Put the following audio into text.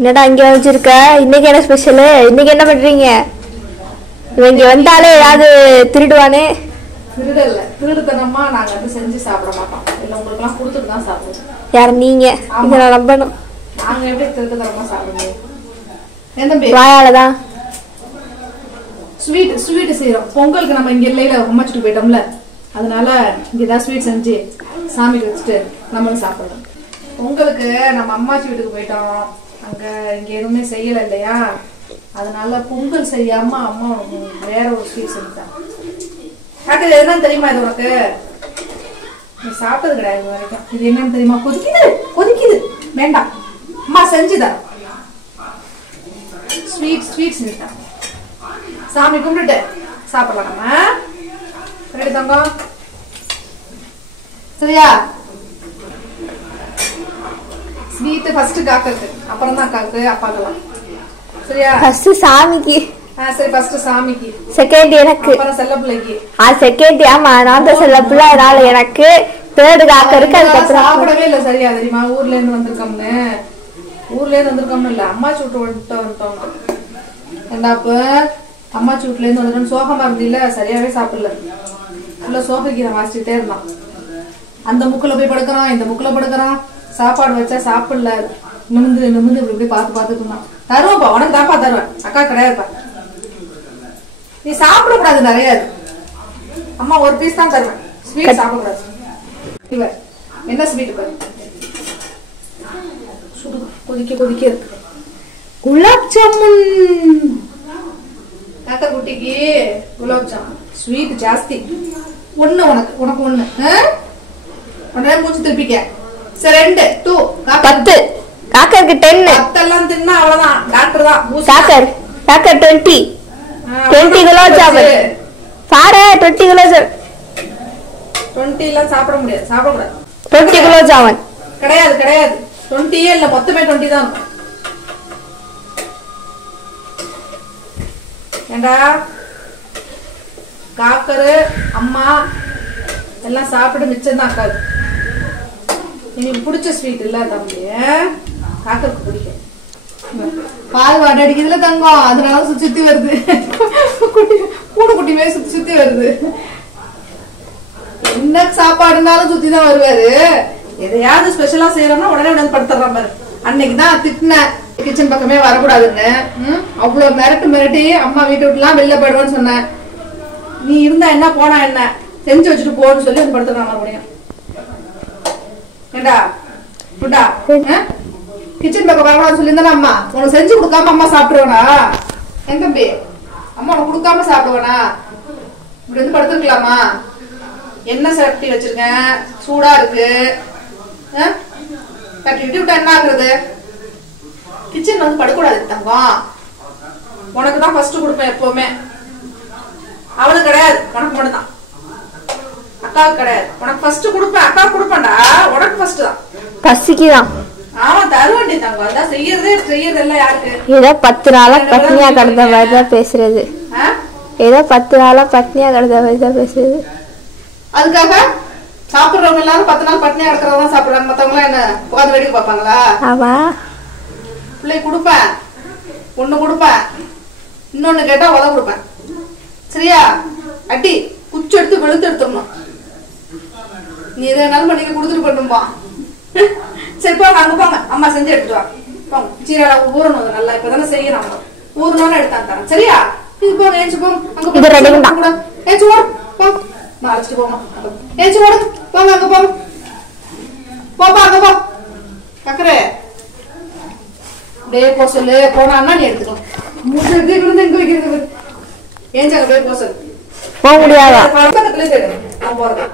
என்னடா இங்க வச்சிருக்க? இன்னைக்கு என்ன ஸ்பெஷல்? இன்னைக்கு என்ன பண்றீங்க? இங்க வந்தாலே ஏதாவது திருடுவானே? திருடல்ல, திருடுத்தனமா நாங்க வந்து செஞ்சு சாப்பிட மாட்டோம். இல்ல உங்களுக்கு எல்லாம் கொடுத்துட்டு தான் சாப்பிடுவோம். யார் நீங்க? இத நான் நம்பணும். நாங்க எப்படி திருடுத்தனமா சாப்பிடுவோம்? என் தம்பி வாயாலதான் ஸ்வீட் செய்யறோம். பொங்கலுக்கு நம்ம இங்க இல்லையில அம்மாச்சிட்டு போயிட்டோம்ல, அதனால இங்க ஏதாவது ஸ்வீட் செஞ்சு சாமிக்கு வச்சுட்டு நம்மளும் சாப்பிடலாம். பொங்கலுக்கு நம்ம அம்மாச்சி வீட்டுக்கு போயிட்டோம், அங்க இங்க எதுவுமே செய்யல இல்லையா, அதனால பொங்கல் செய்யாம அம்மா வேற ஒரு ஸ்வீட் செஞ்சுட்டாங்க. அது என்னன்னு தெரியுமா? இது உனக்கு நீ சாப்பிட்டது கிடையாது இது வரைக்கும். இது என்னன்னு தெரியுமா? கொதிக்குது வேண்டாம், அம்மா செஞ்சுதான் ஸ்வீட் செஞ்சுட்டாங்க. சாமி கும்பிட்டுட்டு சாப்பிடலாம் நம்ம. ரெடி தங்கம்? சரியா? ஸ்வீட் ஃபர்ஸ்ட் காக்கு, அப்புறம் தான் காக்கு அப்பாக்கலாம். சரியா? ஃபர்ஸ்ட் சாமிக்கு. சரி, ஃபர்ஸ்ட் சாமிக்கு, செகண்ட் எனக்கு, அப்புறம் செல்ல பிள்ளைக்கு. செகண்ட் ஆமா நான் தான் செல்ல பிள்ளை, அதனால எனக்கு. தேர்டு காக்க இருக்கு. அதுக்கப்புறம் சாப்பிடவே இல்லை. சரியா? தெரியுமா? ஊர்ல இருந்து வந்திருக்கோம்னு இல்ல, அம்மாச்சி விட்டு வந்துட்டோம். என்னப்ப அம்மாச்சி வீட்டுல இருந்து வந்துட்டோம், சோகமா இருந்தில்ல, சரியாவே சாப்பிடல. ஃபுல்லா சோகக்கீரை வாசிச்சுட்டே இருந்தான். அந்த முக்குல போய் படுக்கிறான், இந்த முக்குல படுக்கிறான். சாப்பாடு வச்சா சாப்பிடல, நிமிந்து இப்படி பார்த்துட்டு இருந்தான். தருவேன்ப்பா, உனக்கு தாப்பா தருவேன், அக்கா கிடையாதுப்பா. நீ சாப்பிடக்கூடாது நிறைய. அம்மா ஒரு பீஸ் தான் தருவேன், ஸ்வீட் சாப்பிடக்கூடாது. என்ன ஸ்வீட் பாரு, கொதிக்க இருக்கு. குலாப் ஜாமுன். காக்கா குட்டிக்கு குலாப் ஜாமுன் ஸ்வீட் ஜாஸ்தி. ஒண்ணு உனக்கு ஒண்ணு. உடனே மூச்சு திருப்பிக்க. சரி, 2 2 10. காக்கருக்கு 10. 10 எல்லாம் தின்னா அவ்வளவுதான், டாக்டர் தான். காக்கர் 20 குலாப் ஜாமுன். பாரு 20 குலாப் ஜாமுன். 20 எல்லாம் சாப்பிட முடியாது, சாப்பிடக்கூடாது. 20 குலாப் ஜாமுன் கிடையாது 20 இல்ல, மொத்தமே 20 தான். ஏண்டா காக்கரு அம்மா எல்லாம் சாப்பிட்டு மிச்சம் தான் அக்காது. எனக்கு பிடிச்ச ஸ்வீட் இல்ல தம்பி, காக்கருக்கு பிடிக்கும். பால் வாடை அடிக்கிறதுல தங்கம், அதனால சுத்தி வருது. குட்டி மேல சுத்தி வருது. என்ன சாப்பாடுனாலும் சுத்தி தான் வருவாரு. எதையாவது ஸ்பெஷலா செய்யறோம்னா உடனே படுத்துறான் பாரு. அன்னைக்குதான் திட்டின கிச்சன் பக்கமே வரக்கூடாதுன்னு. அவ்வளவு மிரட்டி அம்மா வீட்டு விட்டுலாம் வெளில போயிடுவோன்னு சொன்னேன். நீ இருந்தா என்ன போனா என்ன, செஞ்சு வச்சுட்டு போன்னு சொல்லி வந்து படுத்துறான் மறுபடியும். ஏண்டா புட்டா, கிச்சன் பக்கம் வரக்கூடாதுன்னு சொல்லி இருந்தா அம்மா உனக்கு செஞ்சு கொடுக்காம அம்மா சாப்பிடுவேனா? என் தம்பி, அம்மா உனக்கு கொடுக்காம சாப்பிடுவேனா? இப்படி வந்து படுத்துருக்கலாமா? என்ன சட்டி வச்சிருக்கேன், சூடா இருக்கு. தட்டி விட்டா என்ன ஆகுறது? கிச்சன் வந்து படக்கூடாது தங்கம். உனக்கு தான் ஃபர்ஸ்ட் கொடுப்பேன் எப்பவுமே. அவளுக்கு கிடையாது, உனக்கு மட்டும் தான். அக்காவுக்கு கிடையாது. உனக்கு ஃபர்ஸ்ட் கொடுப்பேன், அக்கா கொடுப்பேன்டா. உனக்கு ஃபர்ஸ்ட் தான். பசிக்குதான். ஆமா, தருவண்டி தங்கம். அதான் செய்யறதெல்லாம் யாருக்கு? ஏதோ 10 நாளா பட்னியா கிடந்த மாதிரிதான் பேசுறது. ஏதோ 10 நாளா பட்னியா கிடந்த மாதிரிதான் பேசுறது. அதுக்காக சாப்பிடுறவங்க எல்லாரும் 10 நாள் பட்னியா கிடக்கிறதா சாப்பிடுறாங்க. மத்தவங்க என்ன உட்காந்து வேடிக்கை பார்ப்பாங்களா? ஆமா, பிள்ளை கொடுப்பேன், ஒண்ணு கொடுப்பேன், இன்னொன்னு கேட்டா உத கொடுப்பேன். சரியா? அட்டி குச்சி எடுத்து வெளுத்து எடுத்துடணும். நீ எதை வேணாலும் பண்ணிக்க, கொடுத்துட்டு பண்ணும்பா. சரி போங்க, அங்க போங்க, அம்மா செஞ்சு எடுத்துட்டு வா. போங்க, சீரா ஊறணும் நல்லா. இப்பதானே செய்யணும், ஊறணும்னு எடுத்தாங்க தரேன். சரியா? இது போங்க, ஏச்சு போங்க. அங்க போங்க, ஏச்சு ஓட போங்க. நான் அழைச்சிட்டு போங்க. ஏச்சு ஓட போங்க, அங்க போங்க. போப்பா, அங்க போ. கக்கரே அப்படியே போ சொல்லு. போனான்னா நீ எடுத்துக்கலாம். மூச்சு எங்க வைக்கிறது? ஏஞ்சாங்க போய் போ சொல்லு. போக முடியாதா? பக்கத்துல நான் போறேன்.